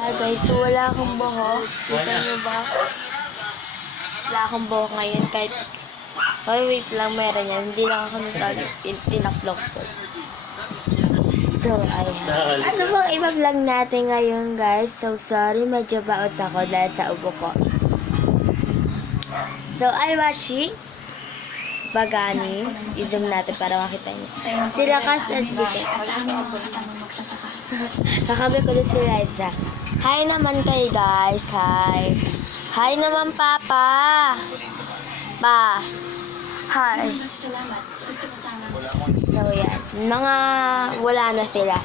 Guys, so wala akong buhok. Kita nyo ba? Wala akong buhok ngayon kahit... Oh, wait lang, meron yan. Hindi lang ako tinaklock ko. So, ayan. Ano bang iba-vlog natin ngayon, guys? So, sorry, medyo baos ako dahil sa ubo ko. So, I'm watching Bagani. I-zoom natin para makita nyo. Si Lakas at Zike. Kakabi ko din si Liza. Hi naman kayo, guys. Hi. Hi naman, Papa. Pa. Hi. So, yan. Mga wala na sila.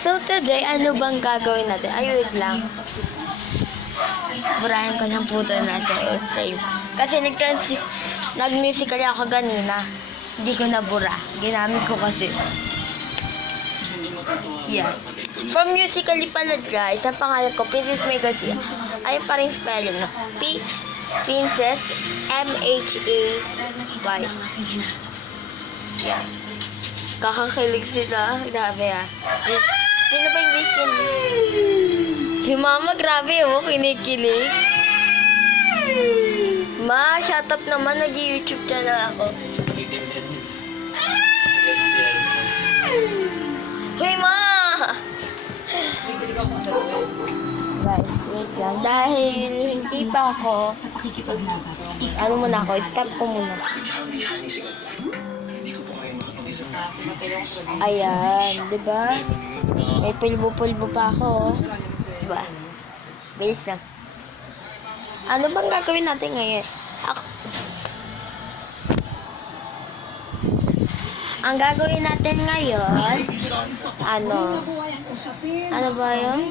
So, today, ano bang gagawin natin? Ay, wait lang. Burahin ko ng puto na sa stream. Kasi nag-musical ako kanina. Hindi ko nabura. Ginamit ko kasi. Yeah. From Musical.ly pala, guys, ang pangalan ko, Princess May Garcia. Ayun pa rin spelling, no? Princess M-H-A-Y. Yeah. Kakakilig sila. Grabe, ah. Sino ba yung Disney? Si Mama, grabe, oh. Kinikilig. Ma, shut up naman. Nag-YouTube channel ako. Hoy, Ma! Guys, wait lang. Dahil hindi pa ako, ano muna ako, stop ko muna. Ayan, diba? May pulbo-pulbo pa ako. Diba? Bilis lang. Ano bang gagawin natin ngayon? Ang gagawin natin ngayon, ano ba yun?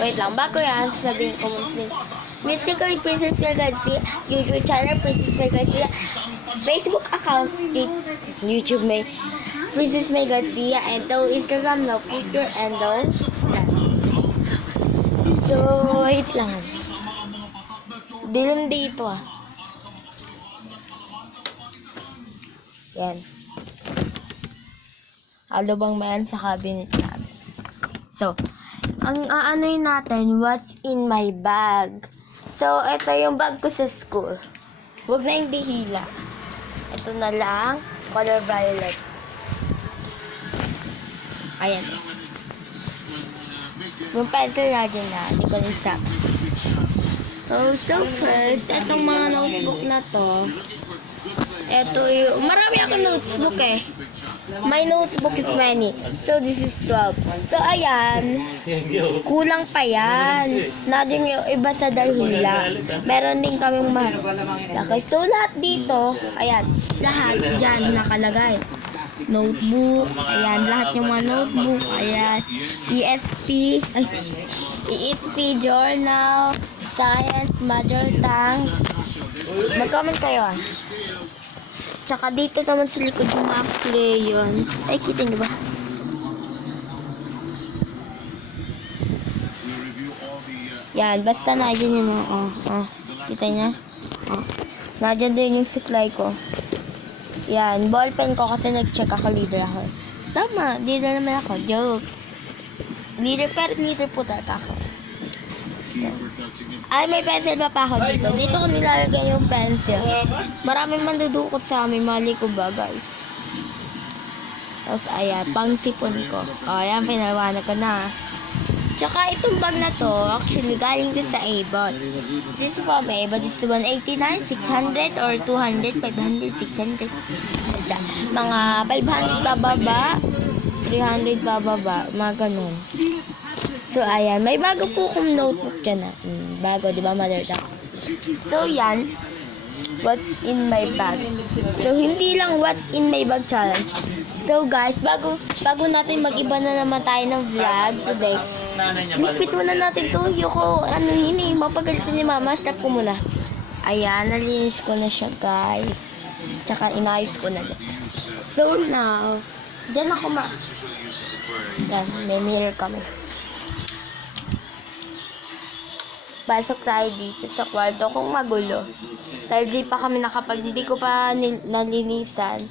Wait lang, bago yan, sabihin ko muna. Musical.ly Princess May Garcia, YouTube channel Princess May Garcia, Facebook account, YouTube May Princess May Garcia, and to Instagram no picture, and those. So, wait lang. Dilim dito, ah. Yan. Ano bang meron sa cabinet natin? So, ang aanoyin natin, what's in my bag? So, ito yung bag ko sa school. Huwag na yung dihila. Ito na lang, color violet. Ayan. Yung pencil natin na, hindi ko nisap. So first, itong mga notebook na to, ito yung, marami akong notebook eh. My notebook is many. So, this is 12. So, ayan. Kulang pa yan. Nadyung yung iba sa dahila. Meron din kaming malaki. So, lahat dito, ayan. Lahat dyan nakalagay. Notebook. Ayan. Lahat yung mga notebook. Ayan. ESP journal. Science. Major tank. Mag-comment kayo, ah. Tsaka dito naman sa likod yung mga crayons. Ay, kita nyo ba? Yan, basta nadyan yun. Kita nyo? Nadyan din yung supply ko. Yan, ballpen ko kasi nag-check ako, leader ako. Tama, leader naman ako. Joke. Leader, pero leader po talaga ako. So, ay, may pencil pa ako dito. Dito ko nilalagay yung pencil. Maraming mandudukot sa amin. Mali ko ba, guys? Tapos, ayan. Pangsipon ko. O, ayan. Pinalawanan ko na. Tsaka, itong bag na to, actually, galing din sa Avon. This is from Avon. This is 189, 600, or 200, 500, 600. Mga 500 bababa, 300 bababa. Mga ganun. So, ayan. May bago po kong notebook dyan, ah. Bago, di ba? Mother ako. So, yan. What's in my bag. So, hindi lang what's in my bag challenge. So, guys, bago natin mag-iba na naman tayo ng vlog today, lipit muna natin to. Yoko, mapagalitan ni Mama. Stop ko muna. Ayan, nalinis ko na siya, guys. Tsaka, inayos ko na. So, now, dyan ako yan, may mirror kami. Pasok tayo dito sa kwarto kung magulo. Dahil hindi ko pa nalinisan.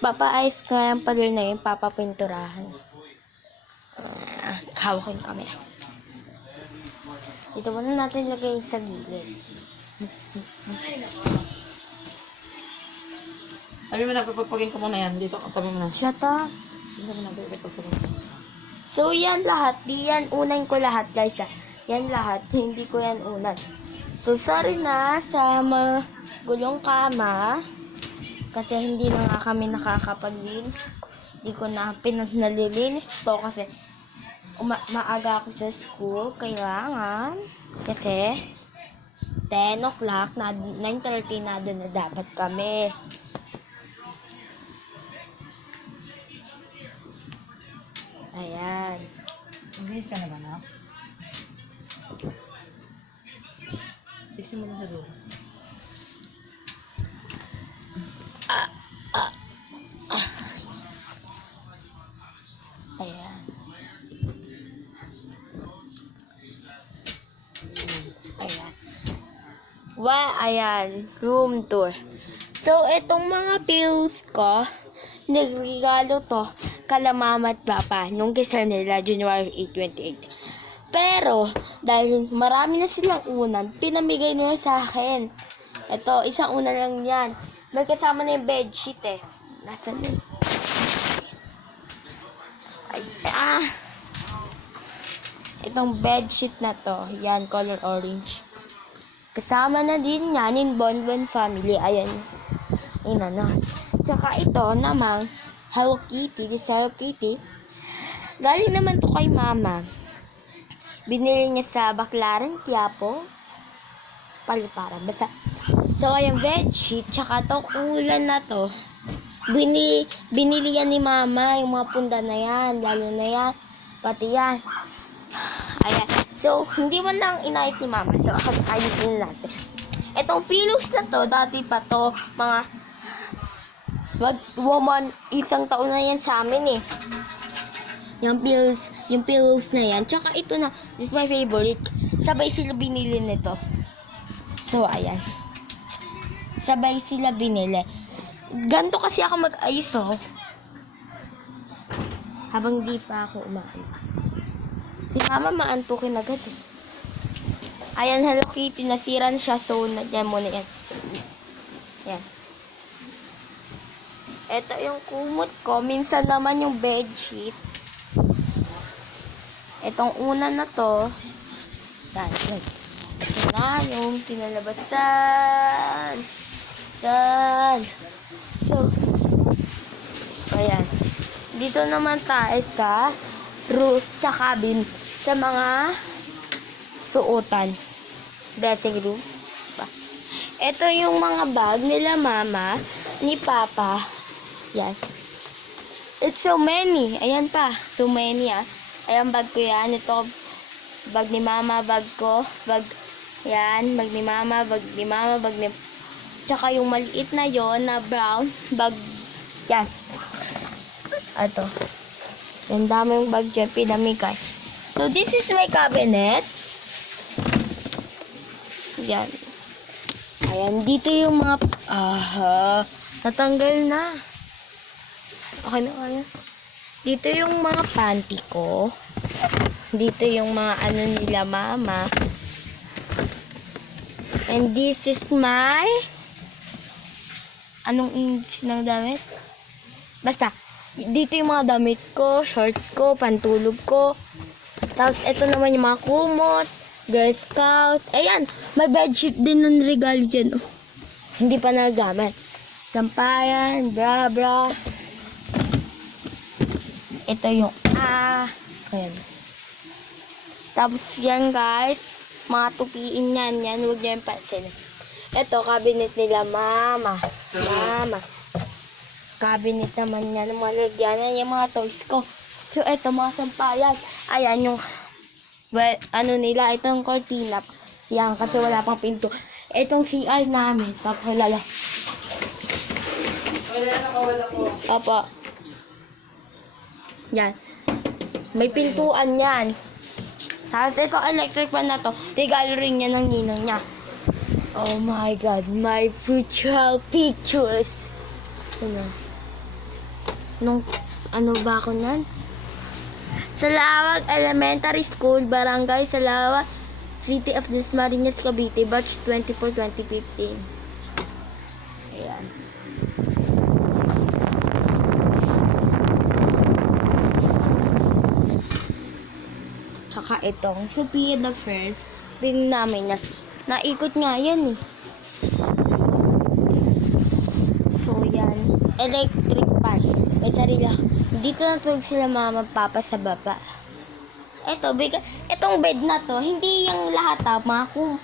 Papaayos ko yung pader na yun, papapinturahan. hawak ko yung camera. Ito muna natin lagay sa gilid. Sabi mo na, pagpagpagin ko muna yan. Dito, tabi mo na. Shut up. Dito mo na, pagpagpagin ko. So, yan lahat. Di yan unan ko lahat, guys. Yan lahat. Hindi ko yan unan. So, sorry na sa magulong kama. Kasi hindi na nga kami nakakapag-linis. Hindi ko na nalilinis to kasi maaga ako sa school. Kailangan. Kasi 10 o'clock, 9:30 na doon na dapat kami. Ayan. Maglinis ka na ba, na? 60 mo na sa dulo. Ayan. Ayan. Ayan. Room tour. So, itong mga pills ko, nagregalo to kala mama at papa nung kisar nila January 8, 2018. Pero, dahil marami na silang unan, pinamigay nila sa akin. Ito, isang unan lang yan. May kasama na yung bedsheet eh. Nasaan yun? Itong bedsheet na to, yan, color orange. Kasama na din yan in Bonbon family. Ayan, ina na. Tsaka ito namang Hello Kitty, this Hello Kitty. Galing naman to kay mama. Binili niya sa Baclaran, Quiapo. Paliparan, basta. So, ayan, bedsheet, tsaka tong ulan na to. Binili yan ni mama, yung mga punda na yan, lalo na yan, pati yan. Ayan. So, hindi man lang inayos si mama. So, ayusin natin. Itong Philips na to, dati pa to, mga isang taon na yan sa amin eh. Yung pills na yan. Tsaka ito na, this is my favorite. Sabay sila binili nito. So, ayan. Sabay sila binili. Ganto kasi ako mag-ayos, oh. Habang di pa ako umaayos. Si mama maantukin agad, eh. Ayan, Hello Kitty. Nasiran siya. So, nadyan mo na yan. Yan. Ito yung kumot ko. Minsan naman yung bedsheet. Itong una na to. Yan. Ito na yung kinalabasan. Yan. So, ayan. Dito naman tayo sa cabin. Sa mga suotan. Dressing room. Ito yung mga bag nila mama, ni papa. Yan. It's so many. Ayan pa. So many, ah. Ayan, bag ko yan. Ito, bag ni mama, bag ko. Bag, yan. Bag ni mama, bag ni mama, bag ni... Tsaka yung maliit na yon na brown, bag, yan. Ito. Ang dami yung bag dyan, pinamigay. So, this is my cabinet. Yan. Ayan, dito yung mga, natanggal na. Okay na kaya. Dito yung mga panty ko. Dito yung mga ano nila mama. And this is my... Anong English ng damit? Basta, dito yung mga damit ko, short ko, pantulog ko. Tapos, ito naman yung mga kumot, Girl Scout. Ayan, may bedsheet din ng regalo dyan. Oh. Hindi pa nagagamit. Sampayan, bra. Ito yung, ayan. Tapos, yan guys, mga tupiin yan. Huwag nyo yung pansin. Ito, cabinet nila, mama. Cabinet naman yan, mga lagyanan, yung mga toys ko. So, ito, mga sampayan. Ayan, yung, well, ano nila, itong cortina. Yan, kasi wala pang pinto. Itong CR namin, papakilala. Opo. Yan. May pintuan yan. Tapos, ito, electric fan na to. Regalo rin niya ng ninong niya. Oh my God, my virtual pictures. Ano ba ako nan? Salawag Elementary School, Barangay Salawag, City of Dasmariñas, Cavite, batch 24-2015. Ayan. Tsaka itong Sophia the First, ring namin na naikot nga yan eh. So yan, electric fan. May sarili ako. Dito natulog sila mama at papa sa baba. Itong bed na to, hindi yung lahat tama. Kung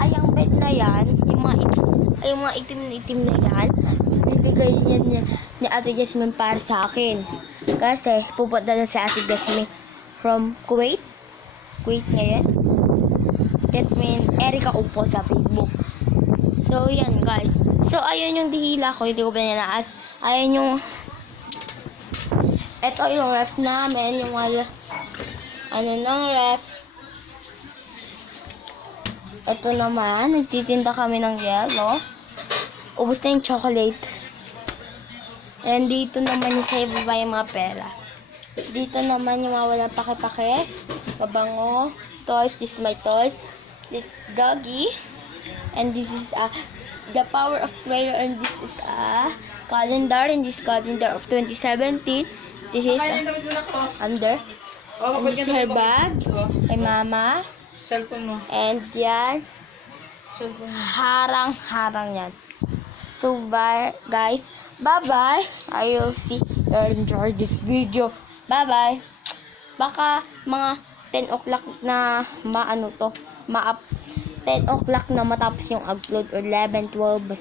ay ang bed na yan, yung mga itim na yan, bibigay niya ni Ate Jasmine para sa akin. Kasi pupunta na si Ate Jasmine from Kuwait ngayon. Jasmine Erica Upo sa Facebook. So yan guys. So ayun yung dihila ko, hindi ko ba nanaas. Ayun yung ito yung ref namin, yung wala ng ref. Ito naman, nagtitinda kami ng yelo. Ubus na yung chocolate. And dito naman yung sa ibaba yung mga pera. Dito naman yung mga walang pake-pake. Kabango, toys, this is my toys. This doggy. And this is the power of prayer, and this is a calendar, and this calendar of 2017. This is under. And this is her bag. Kay mama. Cellphone mo. And yan. Cellphone mo. Harang yan. So, guys, bye-bye. I will see you enjoy this video. Bye-bye. Baka mga 10 o'clock na 10 o'clock na matapos yung upload, or 11, 12, basta